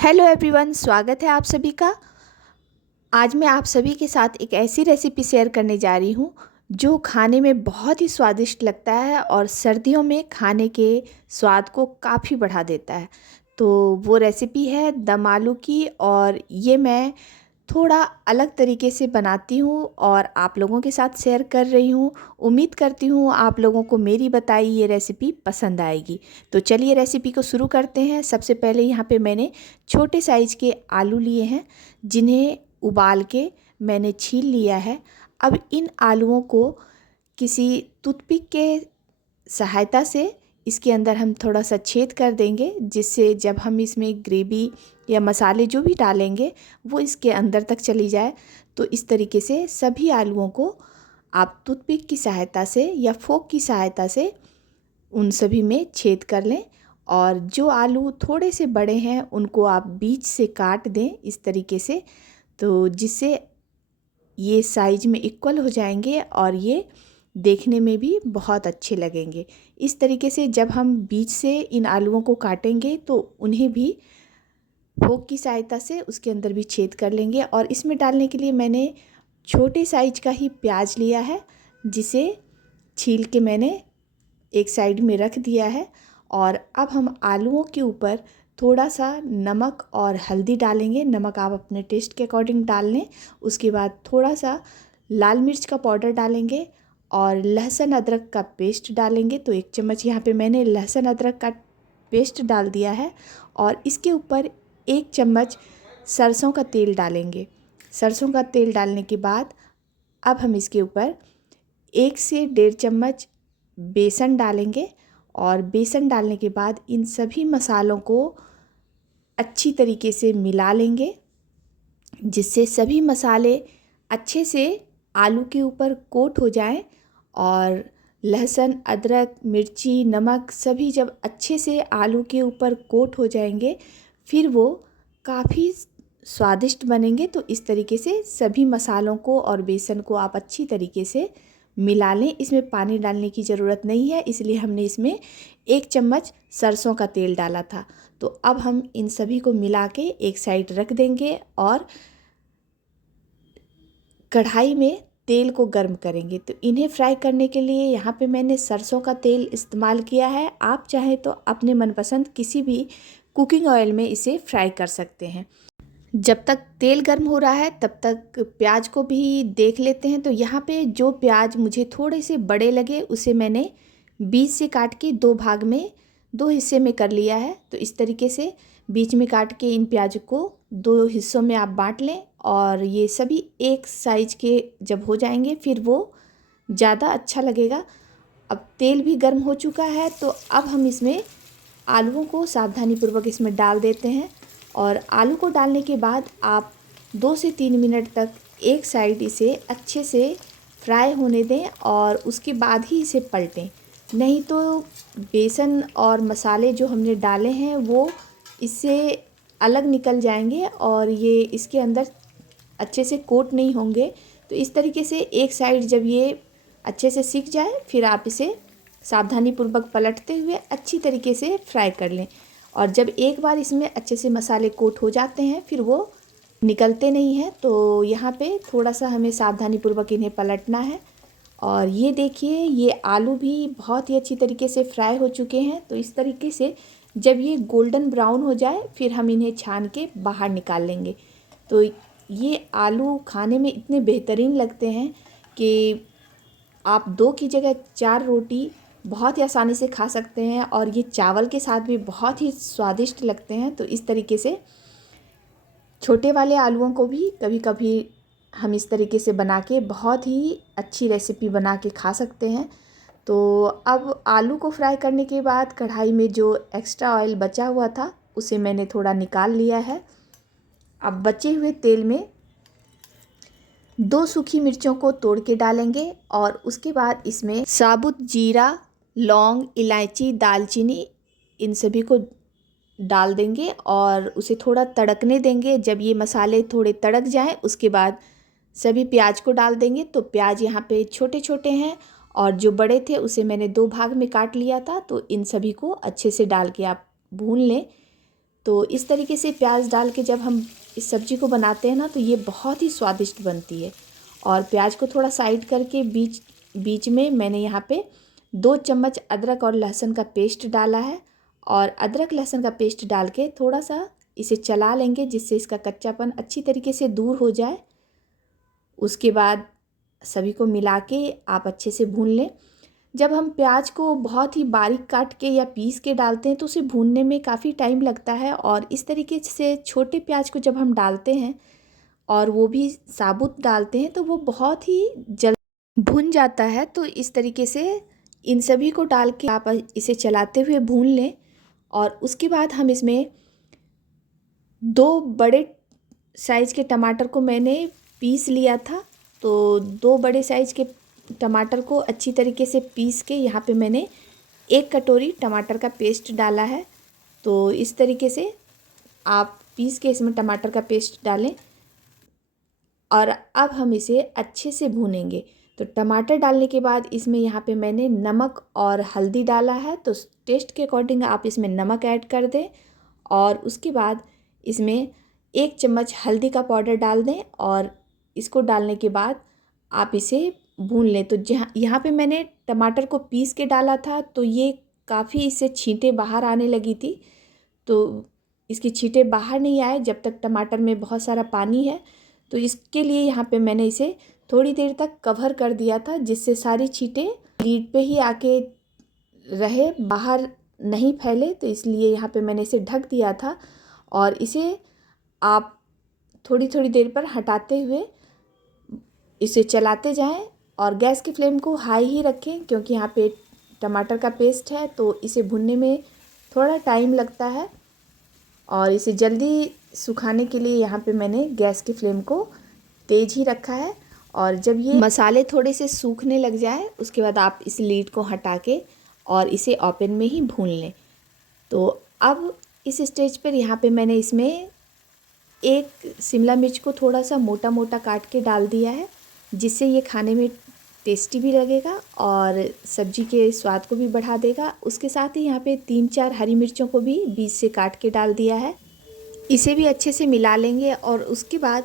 Hello everyone, स्वागत है आप सभी का। आज मैं आप सभी के साथ एक ऐसी रेसिपी शेयर करने जा रही हूँ जो खाने में बहुत ही स्वादिष्ट लगता है और सर्दियों में खाने के स्वाद को काफ़ी बढ़ा देता है। तो वो रेसिपी है दम आलू की, और ये मैं थोड़ा अलग तरीके से बनाती हूँ और आप लोगों के साथ शेयर कर रही हूँ। उम्मीद करती हूँ आप लोगों को मेरी बताई ये रेसिपी पसंद आएगी। तो चलिए रेसिपी को शुरू करते हैं। सबसे पहले यहाँ पे मैंने छोटे साइज़ के आलू लिए हैं, जिन्हें उबाल के मैंने छील लिया है। अब इन आलूओं को किसी टूथपिक के सहायता से इसके अंदर हम थोड़ा सा छेद कर देंगे, जिससे जब हम इसमें ग्रेवी या मसाले जो भी डालेंगे वो इसके अंदर तक चली जाए। तो इस तरीके से सभी आलूओं को आप टूथपिक की सहायता से या फोक की सहायता से उन सभी में छेद कर लें। और जो आलू थोड़े से बड़े हैं उनको आप बीच से काट दें इस तरीके से, तो जिससे ये साइज में इक्वल हो जाएंगे और ये देखने में भी बहुत अच्छे लगेंगे। इस तरीके से जब हम बीच से इन आलूओं को काटेंगे तो उन्हें भी फोक की सहायता से उसके अंदर भी छेद कर लेंगे। और इसमें डालने के लिए मैंने छोटे साइज का ही प्याज लिया है, जिसे छील के मैंने एक साइड में रख दिया है। और अब हम आलूओं के ऊपर थोड़ा सा नमक और हल्दी डालेंगे। नमक आप अपने टेस्ट के अकॉर्डिंग डाल लें। उसके बाद थोड़ा सा लाल मिर्च का पाउडर डालेंगे और लहसुन अदरक का पेस्ट डालेंगे। तो 1 चम्मच यहाँ पे मैंने लहसुन अदरक का पेस्ट डाल दिया है। और इसके ऊपर 1 चम्मच सरसों का तेल डालेंगे। सरसों का तेल डालने के बाद अब हम इसके ऊपर 1 से 1.5 चम्मच बेसन डालेंगे। और बेसन डालने के बाद इन सभी मसालों को अच्छी तरीके से मिला लेंगे, जिससे सभी मसाले अच्छे से आलू के ऊपर कोट हो जाएं। और लहसुन अदरक मिर्ची नमक सभी जब अच्छे से आलू के ऊपर कोट हो जाएंगे, फिर वो काफ़ी स्वादिष्ट बनेंगे। तो इस तरीके से सभी मसालों को और बेसन को आप अच्छी तरीके से मिला लें। इसमें पानी डालने की ज़रूरत नहीं है, इसलिए हमने इसमें 1 चम्मच सरसों का तेल डाला था। तो अब हम इन सभी को मिला के एक साइड रख देंगे और कढ़ाई में तेल को गर्म करेंगे। तो इन्हें फ्राई करने के लिए यहाँ पे मैंने सरसों का तेल इस्तेमाल किया है। आप चाहें तो अपने मनपसंद किसी भी कुकिंग ऑयल में इसे फ्राई कर सकते हैं। जब तक तेल गर्म हो रहा है तब तक प्याज को भी देख लेते हैं। तो यहाँ पे जो प्याज मुझे थोड़े से बड़े लगे उसे मैंने बीच से काट के 2 भाग में 2 हिस्से में कर लिया है। तो इस तरीके से बीच में काट के इन प्याज को 2 हिस्सों में आप बांट लें। और ये सभी एक साइज के जब हो जाएंगे फिर वो ज़्यादा अच्छा लगेगा। अब तेल भी गर्म हो चुका है, तो अब हम इसमें आलूओं को सावधानीपूर्वक इसमें डाल देते हैं। और आलू को डालने के बाद आप 2 से 3 मिनट तक एक साइड इसे अच्छे से फ्राई होने दें और उसके बाद ही इसे पलटें। नहीं तो बेसन और मसाले जो हमने डाले हैं वो इससे अलग निकल जाएंगे और ये इसके अंदर अच्छे से कोट नहीं होंगे। तो इस तरीके से एक साइड जब ये अच्छे से सिक जाए फिर आप इसे सावधानीपूर्वक पलटते हुए अच्छी तरीके से फ्राई कर लें। और जब एक बार इसमें अच्छे से मसाले कोट हो जाते हैं फिर वो निकलते नहीं हैं। तो यहाँ पे थोड़ा सा हमें सावधानीपूर्वक इन्हें पलटना है। और ये देखिए ये आलू भी बहुत ही अच्छी तरीके से फ्राई हो चुके हैं। तो इस तरीके से जब ये गोल्डन ब्राउन हो जाए फिर हम इन्हें छान के बाहर निकाल लेंगे। तो ये आलू खाने में इतने बेहतरीन लगते हैं कि आप 2 की जगह 4 रोटी बहुत ही आसानी से खा सकते हैं। और ये चावल के साथ भी बहुत ही स्वादिष्ट लगते हैं। तो इस तरीके से छोटे वाले आलूओं को भी कभी कभी हम इस तरीके से बना के बहुत ही अच्छी रेसिपी बना के खा सकते हैं। तो अब आलू को फ्राई करने के बाद कढ़ाई में जो एक्स्ट्रा ऑयल बचा हुआ था उसे मैंने थोड़ा निकाल लिया है। अब बचे हुए तेल में 2 सूखी मिर्चों को तोड़ के डालेंगे और उसके बाद इसमें साबुत जीरा लौंग इलायची दालचीनी इन सभी को डाल देंगे और उसे थोड़ा तड़कने देंगे। जब ये मसाले थोड़े तड़क जाएं उसके बाद सभी प्याज को डाल देंगे। तो प्याज यहाँ पे छोटे छोटे हैं और जो बड़े थे उसे मैंने 2 भाग में काट लिया था। तो इन सभी को अच्छे से डाल के आप भून लें। तो इस तरीके से प्याज डाल के जब हम इस सब्ज़ी को बनाते हैं ना तो ये बहुत ही स्वादिष्ट बनती है। और प्याज को थोड़ा साइड करके बीच बीच में मैंने यहाँ पे 2 चम्मच अदरक और लहसुन का पेस्ट डाला है। और अदरक लहसुन का पेस्ट डाल के थोड़ा सा इसे चला लेंगे जिससे इसका कच्चापन अच्छी तरीके से दूर हो जाए। उसके बाद सभी को मिला के आप अच्छे से भून लें। जब हम प्याज को बहुत ही बारीक काट के या पीस के डालते हैं तो उसे भूनने में काफ़ी टाइम लगता है, और इस तरीके से छोटे प्याज को जब हम डालते हैं और वो भी साबुत डालते हैं तो वो बहुत ही जल्द भुन जाता है। तो इस तरीके से इन सभी को डाल के आप इसे चलाते हुए भून लें। और उसके बाद हम इसमें 2 बड़े साइज़ के टमाटर को मैंने पीस लिया था। तो 2 बड़े साइज़ के टमाटर को अच्छी तरीके से पीस के यहाँ पे मैंने 1 कटोरी टमाटर का पेस्ट डाला है। तो इस तरीके से आप पीस के इसमें टमाटर का पेस्ट डालें और अब हम इसे अच्छे से भूनेंगे। तो टमाटर डालने के बाद इसमें यहाँ पे मैंने नमक और हल्दी डाला है, तो टेस्ट के अकॉर्डिंग आप इसमें नमक ऐड कर दें। और उसके बाद इसमें 1 चम्मच हल्दी का पाउडर डाल दें और इसको डालने के बाद आप इसे भून लें। तो जहाँ यहाँ पे मैंने टमाटर को पीस के डाला था तो ये काफ़ी इससे छींटे बाहर आने लगी थी। तो इसकी छींटे बाहर नहीं आए जब तक टमाटर में बहुत सारा पानी है। तो इसके लिए यहाँ पे मैंने इसे थोड़ी देर तक कवर कर दिया था जिससे सारी छींटे लीड पे ही आके रहे, बाहर नहीं फैले। तो इसलिए यहाँ पे मैंने इसे ढक दिया था और इसे आप थोड़ी थोड़ी देर पर हटाते हुए इसे चलाते जाएं और गैस की फ्लेम को हाई ही रखें क्योंकि यहाँ पे टमाटर का पेस्ट है तो इसे भुनने में थोड़ा टाइम लगता है। और इसे जल्दी सुखाने के लिए यहाँ पे मैंने गैस की फ्लेम को तेज़ ही रखा है। और जब ये मसाले थोड़े से सूखने लग जाए उसके बाद आप इस लीड को हटा के और इसे ओपन में ही भून लें। तो अब इस स्टेज पर यहाँ पे मैंने इसमें 1 शिमला मिर्च को थोड़ा सा मोटा मोटा काट के डाल दिया है जिससे ये खाने में टेस्टी भी लगेगा और सब्जी के स्वाद को भी बढ़ा देगा। उसके साथ ही यहाँ पे 3-4 हरी मिर्चों को भी बीच से काट के डाल दिया है। इसे भी अच्छे से मिला लेंगे और उसके बाद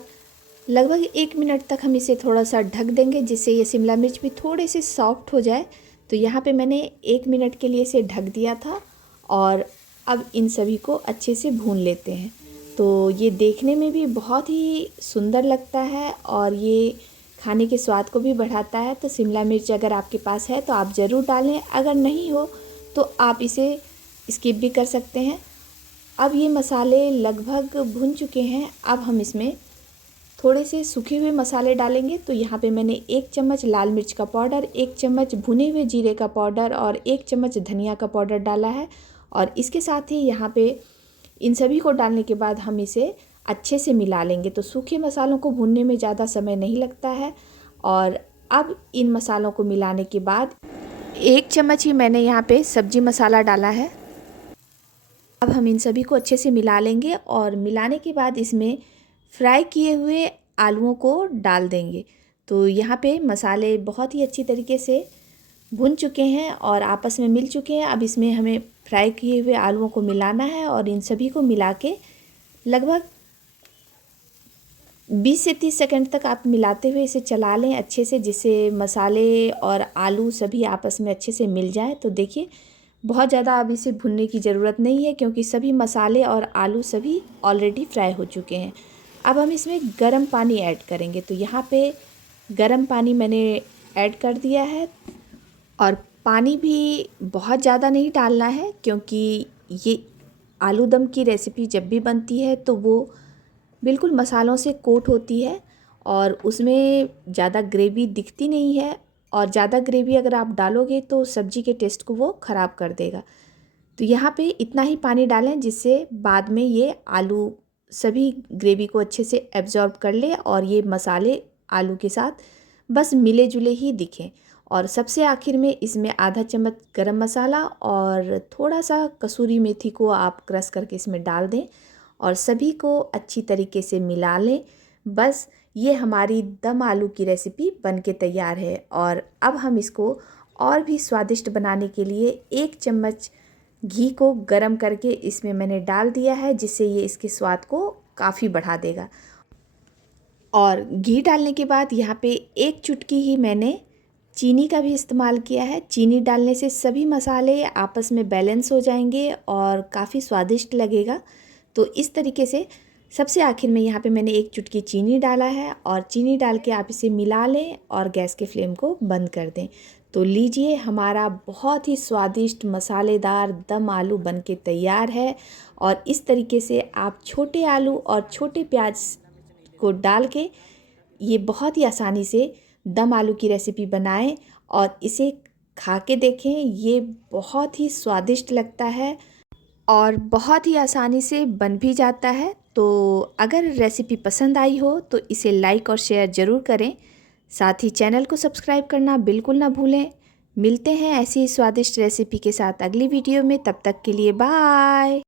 लगभग 1 मिनट तक हम इसे थोड़ा सा ढक देंगे जिससे ये शिमला मिर्च भी थोड़े से सॉफ्ट हो जाए। तो यहाँ पे मैंने 1 मिनट के लिए इसे ढक दिया था और अब इन सभी को अच्छे से भून लेते हैं। तो ये देखने में भी बहुत ही सुंदर लगता है और ये खाने के स्वाद को भी बढ़ाता है। तो शिमला मिर्च अगर आपके पास है तो आप ज़रूर डालें, अगर नहीं हो तो आप इसे स्किप भी कर सकते हैं। अब ये मसाले लगभग भुन चुके हैं। अब हम इसमें थोड़े से सूखे हुए मसाले डालेंगे। तो यहाँ पे मैंने 1 चम्मच लाल मिर्च का पाउडर, 1 चम्मच भुने हुए जीरे का पाउडर और 1 चम्मच धनिया का पाउडर डाला है। और इसके साथ ही यहाँ पे इन सभी को डालने के बाद हम इसे अच्छे से मिला लेंगे। तो सूखे मसालों को भूनने में ज़्यादा समय नहीं लगता है। और अब इन मसालों को मिलाने के बाद 1 चम्मच ही मैंने यहाँ पे सब्जी मसाला डाला है। अब हम इन सभी को अच्छे से मिला लेंगे और मिलाने के बाद इसमें फ्राई किए हुए आलूओं को डाल देंगे। तो यहाँ पे मसाले बहुत ही अच्छी तरीके से भुन चुके हैं और आपस में मिल चुके हैं। अब इसमें हमें फ्राई किए हुए आलूओं को मिलाना है और इन सभी को मिला के लगभग 20 से 30 सेकंड तक आप मिलाते हुए इसे चला लें अच्छे से, जिससे मसाले और आलू सभी आपस में अच्छे से मिल जाए। तो देखिए बहुत ज़्यादा अब इसे भुनने की ज़रूरत नहीं है क्योंकि सभी मसाले और आलू सभी ऑलरेडी फ्राई हो चुके हैं। अब हम इसमें गर्म पानी ऐड करेंगे। तो यहाँ पे गर्म पानी मैंने ऐड कर दिया है और पानी भी बहुत ज़्यादा नहीं डालना है क्योंकि ये आलू दम की रेसिपी जब भी बनती है तो वो बिल्कुल मसालों से कोट होती है और उसमें ज़्यादा ग्रेवी दिखती नहीं है। और ज़्यादा ग्रेवी अगर आप डालोगे तो सब्ज़ी के टेस्ट को वो ख़राब कर देगा। तो यहाँ पे इतना ही पानी डालें जिससे बाद में ये आलू सभी ग्रेवी को अच्छे से एब्जॉर्ब कर ले और ये मसाले आलू के साथ बस मिले जुले ही दिखें। और सबसे आखिर में इसमें आधा चम्मच गरम मसाला और थोड़ा सा कसूरी मेथी को आप क्रश करके इसमें डाल दें और सभी को अच्छी तरीके से मिला लें। बस ये हमारी दम आलू की रेसिपी बनके तैयार है। और अब हम इसको और भी स्वादिष्ट बनाने के लिए 1 चम्मच घी को गरम करके इसमें मैंने डाल दिया है, जिससे ये इसके स्वाद को काफ़ी बढ़ा देगा। और घी डालने के बाद यहाँ पे 1 चुटकी ही मैंने चीनी का भी इस्तेमाल किया है। चीनी डालने से सभी मसाले आपस में बैलेंस हो जाएंगे और काफ़ी स्वादिष्ट लगेगा। तो इस तरीके से सबसे आखिर में यहाँ पे मैंने 1 चुटकी चीनी डाला है और चीनी डाल के आप इसे मिला लें और गैस के फ्लेम को बंद कर दें। तो लीजिए, हमारा बहुत ही स्वादिष्ट मसालेदार दम आलू बन के तैयार है। और इस तरीके से आप छोटे आलू और छोटे प्याज को डाल के ये बहुत ही आसानी से दम आलू की रेसिपी बनाएं और इसे खा के देखें। ये बहुत ही स्वादिष्ट लगता है और बहुत ही आसानी से बन भी जाता है। तो अगर रेसिपी पसंद आई हो तो इसे लाइक और शेयर ज़रूर करें। साथ ही चैनल को सब्सक्राइब करना बिल्कुल ना भूलें। मिलते हैं ऐसी ही स्वादिष्ट रेसिपी के साथ अगली वीडियो में। तब तक के लिए बाय।